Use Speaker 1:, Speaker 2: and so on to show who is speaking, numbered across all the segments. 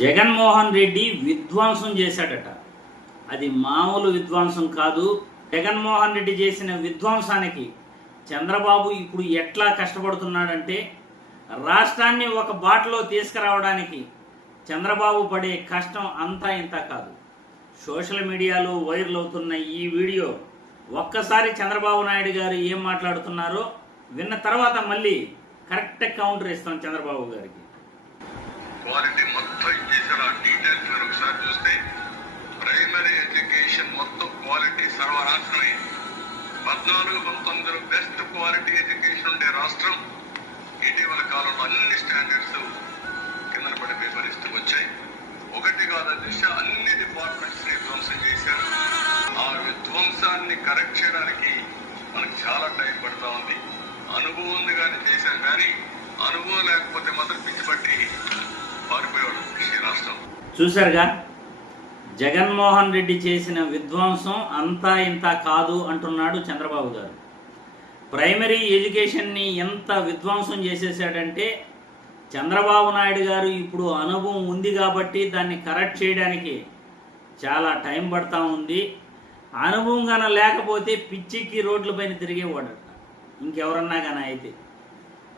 Speaker 1: జగన్మోహన్ రెడ్డి విధ్వంసం చేశాడట. అది మామూలు విధ్వంసం కాదు. జగన్మోహన్ రెడ్డి చేసిన విధ్వంసానికి చంద్రబాబు ఇప్పుడు ఎట్లా కష్టపడుతున్నాడంటే రాష్ట్రాన్ని ఒక బాటలో తీసుకురావడానికి చంద్రబాబు పడే కష్టం అంతా ఇంత కాదు. సోషల్ మీడియాలో వైరల్ అవుతున్న ఈ వీడియో ఒక్కసారి చంద్రబాబు నాయుడు గారు ఏం మాట్లాడుతున్నారో విన్న తర్వాత మళ్ళీ కరెక్ట్ కౌంటర్ ఇస్తాం చంద్రబాబు గారికి.
Speaker 2: క్వాలిటీ మొత్తం ఇచ్చేసారు ఆ డీటెయిల్స్ మీరు ఒకసారి చూస్తే ప్రైమరీ ఎడ్యుకేషన్ మొత్తం క్వాలిటీ సర్వనాశనమే. పద్నాలుగు పంతొమ్మిదిలో బెస్ట్ క్వాలిటీ ఎడ్యుకేషన్ ఉండే రాష్ట్రం ఇటీవల కాలంలో అన్ని స్టాండర్డ్స్ కింద పడిపోయే పరిస్థితికి వచ్చాయి. ఒకటి కాదు దిశ అన్ని డిపార్ట్మెంట్స్ని ధ్వంసం చేశారు. ఆ విధ్వంసాన్ని కరెక్ట్ చేయడానికి మనకు చాలా టైం పడతా ఉంది. అనుభవం ఉంది కానీ చేశాం కానీ అనుభవం లేకపోతే మాత్రం పిచ్చిపట్టి పారిపోయేవాడు ఈ రాష్ట్రం.
Speaker 1: చూశారుగా జగన్మోహన్ రెడ్డి చేసిన విధ్వంసం అంతా ఇంత కాదు అంటున్నాడు చంద్రబాబు గారు. ప్రైమరీ ఎడ్యుకేషన్ని ఎంత విధ్వంసం చేసేసాడంటే చంద్రబాబు నాయుడు గారు ఇప్పుడు అనుభవం ఉంది కాబట్టి దాన్ని కరెక్ట్ చేయడానికి చాలా టైం పడతా ఉంది. అనుభవం కన లేకపోతే పిచ్చికి రోడ్లపైన తిరిగేవాడట. ఇంకెవరన్నా కానీ అయితే.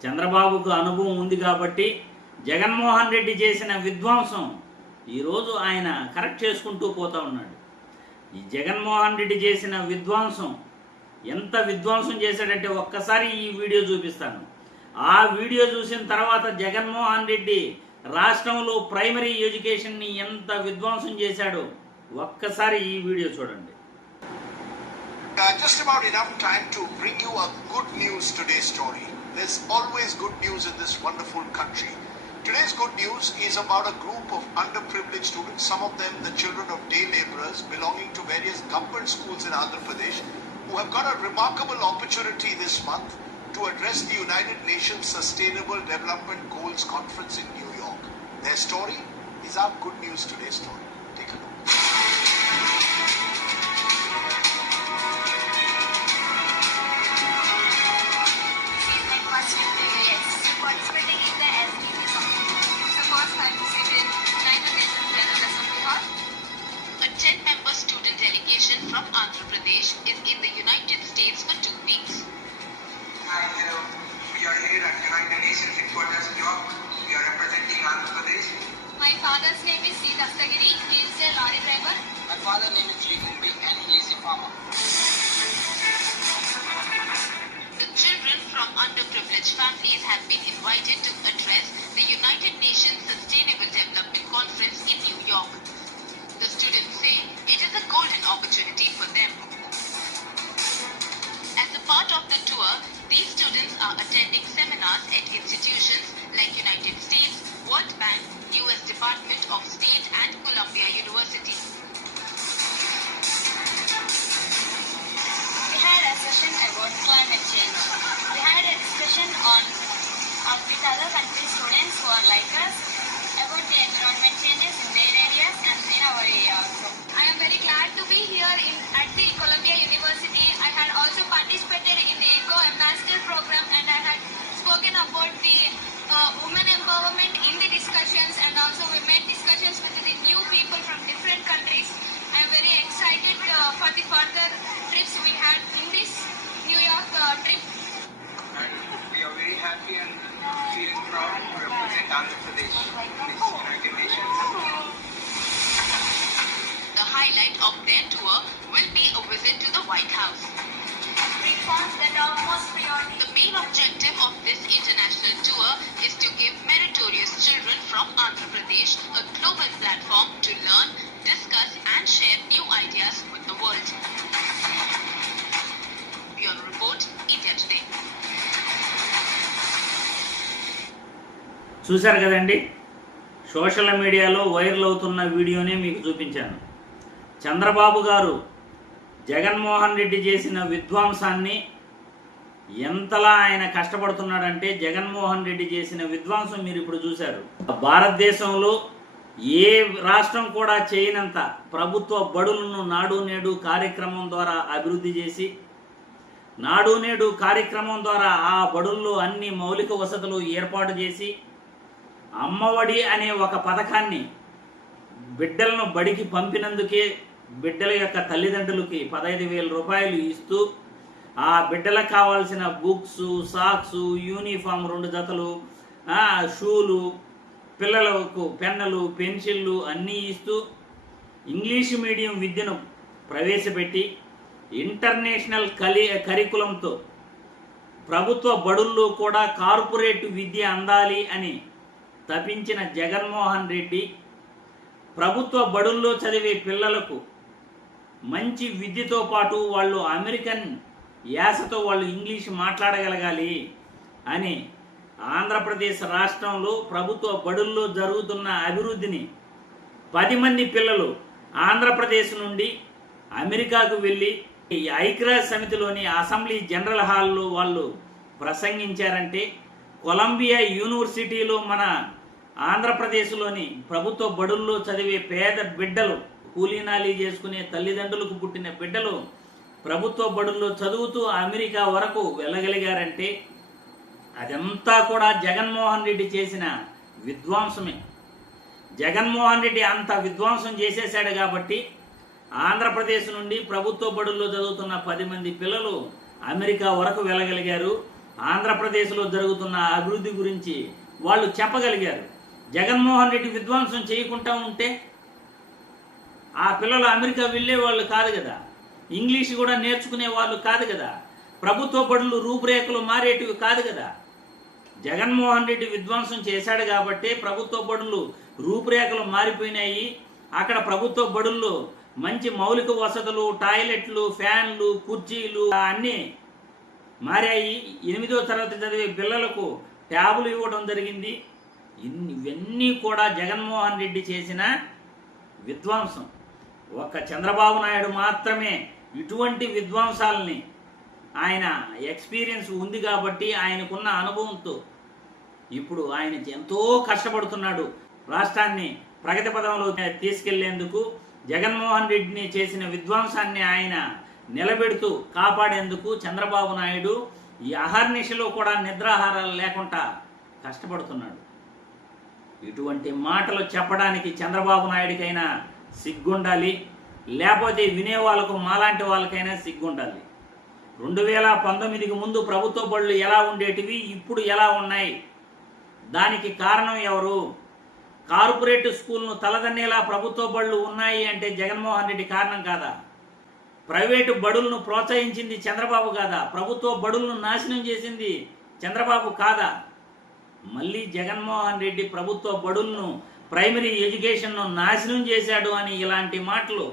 Speaker 1: చంద్రబాబుకు అనుభవం ఉంది కాబట్టి జగన్మోహన్ రెడ్డి చేసిన విధ్వంసం ఈరోజు ఆయన కరెక్ట్ చేసుకుంటూ పోతూ ఉన్నాడు ఈ జగన్మోహన్ రెడ్డి చేసిన విధ్వంసం ఎంత విధ్వంసం చేశాడంటే ఒక్కసారి ఈ వీడియో చూపిస్తాను ఆ వీడియో చూసిన తర్వాత జగన్మోహన్ రెడ్డి రాష్ట్రంలో ప్రైమరీ ఎడ్యుకేషన్ని ఎంత విధ్వంసం చేశాడో ఒక్కసారి ఈ వీడియో చూడండి
Speaker 3: Uh, just about enough time to bring you a good news today story. There's always good news in this wonderful country. Today's good news is about a group of underprivileged students, some of them the children of day laborers belonging to various government schools in Andhra Pradesh, who have got a remarkable opportunity this month to address the United Nations Sustainable Development Goals Conference in New York. Their story is our good news today story. Take a look.
Speaker 4: United
Speaker 5: Nations headquarters, New York. We are representing Andhra Pradesh.
Speaker 6: My father's name is C. Dastagiri. He is a lorry driver.
Speaker 7: My father name is G. Kumbi and he is a farmer.
Speaker 4: The children from underprivileged families have been invited to address the United Nations Sustainable Development Conference in New York. The students say it is a golden opportunity for them. As a part of the tour, these students are attending seminars at institutions like United States, World Bank, US Department of State and Columbia University.
Speaker 6: We had a session about climate change. We had a discussion on, on with other country students who are like us about the environment changes in their areas and in our area also. I am very glad to be here in at the Columbia University. I had also participated in the Eco Ambassador program and I had spoken about the uh, women empowerment in the discussions and also we made discussions with the new people from different countries. I am very excited uh, for the further trips we had in this New York uh, trip.
Speaker 5: And we are very happy and feeling proud to represent Andhra Pradesh in this United Nations.
Speaker 4: The highlight of their tour will be a visit to the White House.
Speaker 6: Reforms that are most priority.
Speaker 4: The main objective of this international tour is to give meritorious children from Andhra Pradesh a global platform to learn, discuss, and share new ideas with the world. Bureau Report, India Today.
Speaker 1: చూశారు కదండి social మీడియాలో viral అవుతున్న వీడియోనే మీకు చూపించాను చంద్రబాబు గారు జగన్మోహన్ రెడ్డి చేసిన విధ్వంసాన్ని ఎంతలా ఆయన కష్టపడుతున్నాడంటే జగన్మోహన్ రెడ్డి చేసిన విధ్వంసం మీరు ఇప్పుడు చూశారు. భారతదేశంలో ఏ రాష్ట్రం కూడా చేయనంత ప్రభుత్వ బడులను నాడు నేడు కార్యక్రమం ద్వారా అభివృద్ధి చేసి నాడు నేడు కార్యక్రమం ద్వారా ఆ బడుల్లో అన్ని మౌలిక వసతులు ఏర్పాటు చేసి అమ్మఒడి అనే ఒక పథకాన్ని బిడ్డలను బడికి పంపినందుకే బిడ్డల యొక్క తల్లిదండ్రులకి పదహైదు వేల రూపాయలు ఇస్తూ ఆ బిడ్డలకు కావాల్సిన బుక్స్ సాక్స్ యూనిఫామ్ రెండు జతలు షూలు పిల్లలకు పెన్నులు పెన్సిళ్ళు అన్నీ ఇస్తూ ఇంగ్లీష్ మీడియం విద్యను ప్రవేశపెట్టి ఇంటర్నేషనల్ కలి కరికులంతో ప్రభుత్వ బడుల్లో కూడా కార్పొరేట్ విద్య అందాలి అని తపించిన జగన్మోహన్ రెడ్డి ప్రభుత్వ బడుల్లో చదివే పిల్లలకు మంచి విద్యతో పాటు వాళ్ళు అమెరికన్ యాసతో వాళ్ళు ఇంగ్లీష్ మాట్లాడగలగాలి అని ఆంధ్రప్రదేశ్ రాష్ట్రంలో ప్రభుత్వ బడుల్లో జరుగుతున్న అభివృద్ధిని పది మంది పిల్లలు ఆంధ్రప్రదేశ్ నుండి అమెరికాకు వెళ్ళి ఈ ఐక్యరాజ్య సమితిలోని అసెంబ్లీ జనరల్ హాల్లో వాళ్ళు ప్రసంగించారంటే కొలంబియా యూనివర్సిటీలో మన ఆంధ్రప్రదేశ్లోని ప్రభుత్వ బడుల్లో చదివే పేద బిడ్డలు కూలీనాలి చేసుకునే తల్లిదండ్రులకు పుట్టిన బిడ్డలు ప్రభుత్వ బడుల్లో చదువుతూ అమెరికా వరకు వెళ్ళగలిగారంటే అదంతా కూడా జగన్మోహన్ రెడ్డి చేసిన విధ్వంసమే. జగన్మోహన్ రెడ్డి అంత విధ్వంసం చేసేశాడు కాబట్టి ఆంధ్రప్రదేశ్ నుండి ప్రభుత్వ బడుల్లో చదువుతున్న పది మంది పిల్లలు అమెరికా వరకు వెళ్ళగలిగారు. ఆంధ్రప్రదేశ్లో జరుగుతున్న అభివృద్ధి గురించి వాళ్ళు చెప్పగలిగారు. జగన్మోహన్ రెడ్డి విధ్వంసం చేయకుండా ఉంటే ఆ పిల్లలు అమెరికా వెళ్ళే వాళ్ళు కాదు కదా. ఇంగ్లీష్ కూడా నేర్చుకునే వాళ్ళు కాదు కదా. ప్రభుత్వ బడులు రూపురేఖలు మారేటివి కాదు కదా. జగన్మోహన్ రెడ్డి విధ్వంసం చేశాడు కాబట్టి ప్రభుత్వ బడులు రూపురేఖలు మారిపోయినాయి. అక్కడ ప్రభుత్వ బడుల్లో మంచి మౌలిక వసతులు టాయిలెట్లు ఫ్యాన్లు కుర్చీలు అన్నీ మారాయి. ఎనిమిదో తరగతి చదివే పిల్లలకు ట్యాబులు ఇవ్వడం జరిగింది. ఇన్ని ఇవన్నీ కూడా జగన్మోహన్ రెడ్డి చేసిన విధ్వంసం. ఒక్క చంద్రబాబు నాయుడు మాత్రమే ఇటువంటి విద్వాంసాలని ఆయన ఎక్స్పీరియన్స్ ఉంది కాబట్టి ఆయనకున్న అనుభవంతో ఇప్పుడు ఆయన ఎంతో కష్టపడుతున్నాడు. రాష్ట్రాన్ని ప్రగతి పదంలో తీసుకెళ్ళేందుకు జగన్మోహన్ రెడ్డిని చేసిన విద్వాంసాన్ని ఆయన నిలబెడుతూ కాపాడేందుకు చంద్రబాబు నాయుడు ఈ అహర్నిశలో కూడా నిద్రాహారాలు లేకుండా కష్టపడుతున్నాడు. ఇటువంటి మాటలు చెప్పడానికి చంద్రబాబు నాయుడికైనా సిగ్గుండాలి. లేకపోతే వినే వాళ్ళకు మాలాంటి వాళ్ళకైనా సిగ్గుండాలి. రెండు వేల పంతొమ్మిదికి ముందు ప్రభుత్వ బళ్ళు ఎలా ఉండేటివి ఇప్పుడు ఎలా ఉన్నాయి? దానికి కారణం ఎవరు? కార్పొరేట్ స్కూల్ను తలదన్నేలా ప్రభుత్వ బళ్ళు ఉన్నాయి అంటే జగన్మోహన్ రెడ్డి కారణం కాదా? ప్రైవేటు బడులను ప్రోత్సహించింది చంద్రబాబు కాదా? ప్రభుత్వ బడులను నాశనం చేసింది చంద్రబాబు కాదా? మళ్ళీ జగన్మోహన్ రెడ్డి ప్రభుత్వ బడులను ప్రైమరీ ఎడ్యుకేషన్ను నాశనం చేశాడు అని ఇలాంటి మాటలు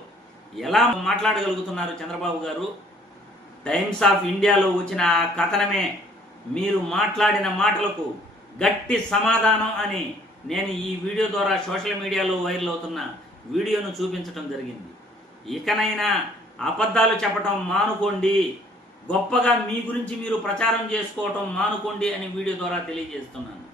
Speaker 1: ఎలా మాట్లాడగలుగుతున్నారు చంద్రబాబు గారు? టైమ్స్ ఆఫ్ ఇండియాలో వచ్చిన ఆ కథనమే మీరు మాట్లాడిన మాటలకు గట్టి సమాధానం అని నేను ఈ వీడియో ద్వారా సోషల్ మీడియాలో వైరల్ అవుతున్న వీడియోను చూపించడం జరిగింది. ఇకనైనా అబద్ధాలు చెప్పటం మానుకోండి. గొప్పగా మీ గురించి మీరు ప్రచారం చేసుకోవటం మానుకోండి అని వీడియో ద్వారా తెలియజేస్తున్నాను.